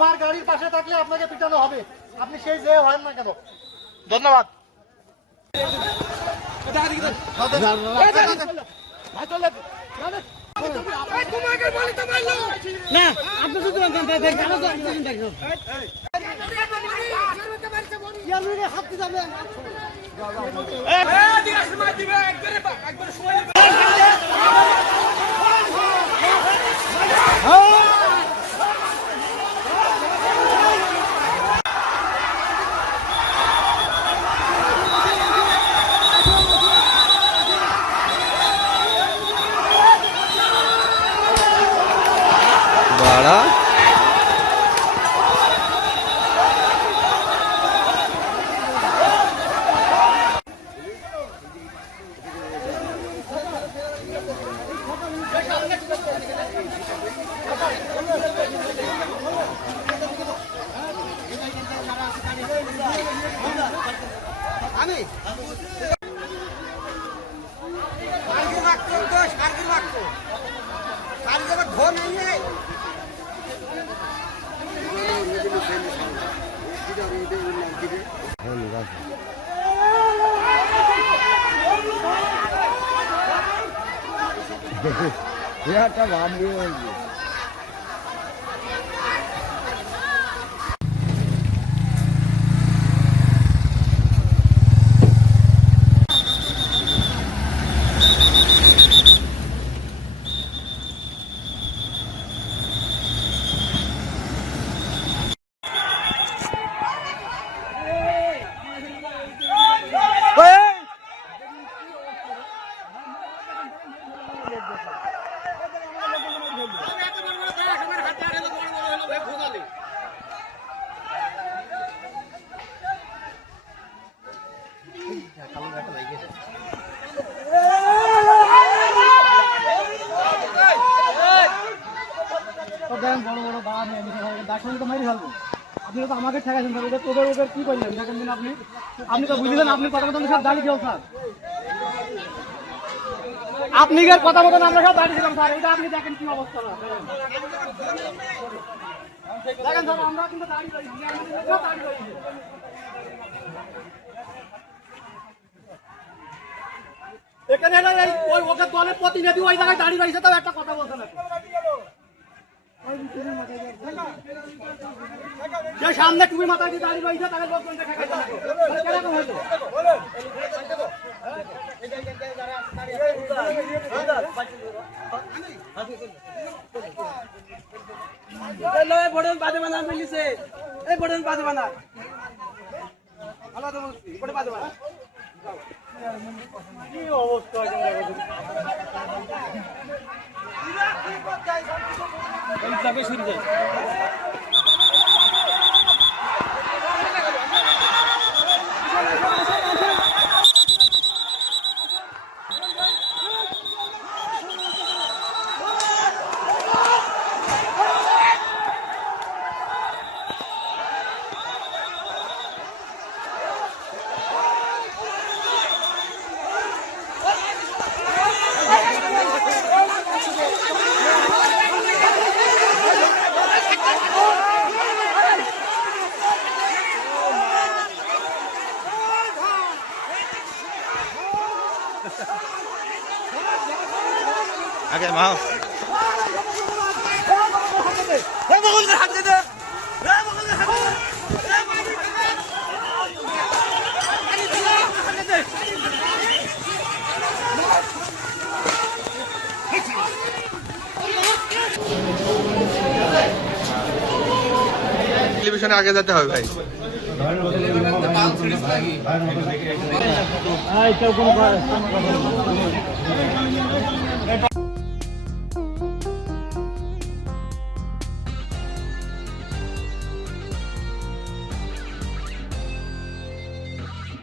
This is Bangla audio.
আমার গাড়ির পাশে থাকলে আপনাকে পিটানো হবে, আপনি সেই যে হয় না কেন। ধন্যবাদ। না আপনি শুধু হাঁটতে যাবেন। বাড়া একটা ভাব নিয়ে হয়েছে। বড় বড় বাপ ডাক্তার তো মারি ফেলবো, আপনি তো আমাকে ঠেকাইছেন স্যার। তোদের ওদের কি করলেন দেখেন দিন, আপনি তো বুঝলেন, আপনি কথা মতন সব দাঁড়িয়ে গেল স্যার। আপনি কথা মতন আমরা সব দাঁড়িয়েছিলাম স্যার, এটা আপনি দেখেন কি অবস্থা দেখেন স্যার। আমরা কিন্তু দাঁড়িয়ে এখানে ওকে দলের প্রতিনিধি ওই জায়গায় দাঁড়িয়ে রয়েছে, তাও একটা কথা বলছে না। যে সামনে তুমি মাথায় দিয়ে দাঁড়িয়ে রয়েছে তাকে লোকজন কেরকম হইলো? বাদে বানা মিলিছে, এই বড় বাদে বানা কি অবস্থা শুরু যায়। Okay, mau. টেলিভিশনে আগে যেতে হবে ভাই।